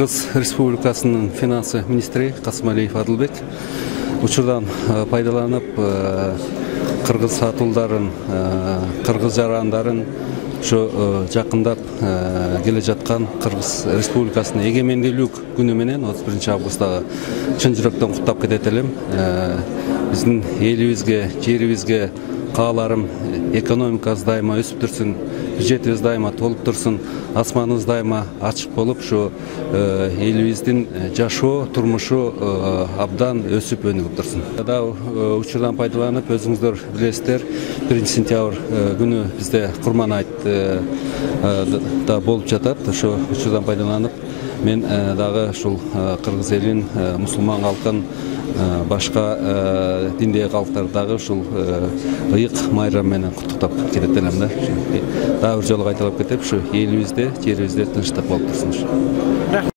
Кыргыз Республикасынын финансы министри Касымалиев Адылбек учурдан пайдаланып кыргыз сатуулдарын, кыргыз жарандарын жакындап келе жаткан Кыргыз Республикасынын эгемендүүлүк күнү менен 31 августтагы чын жүрөктөн куттап кетет элем. Биздин элибизге, жерибизге кааларым экономикабыз дайыма өсүп турсун, бюджетибиз дайыма толуп турсун, асманыбыз дайыма ачык болуп, ушу элибиздин жашоо турмушу абдан өсүп өнүгүп турсун. Да учурдан пайдаланып, өзүңүздөр билесиздер, 1 сентябрь күнү бизде Курман айт да болуп жатат. Ошо учурдан пайдаланып, мен дагы ушул кыргыз элин, мусулман калкын, башка диндеги калктардагы ушул ыйык майрам менен куттуктап кетет элем да. Дагы бир жолу кайталап кетип, ушу элибизде, жерибизде тынчтык болуп турсун.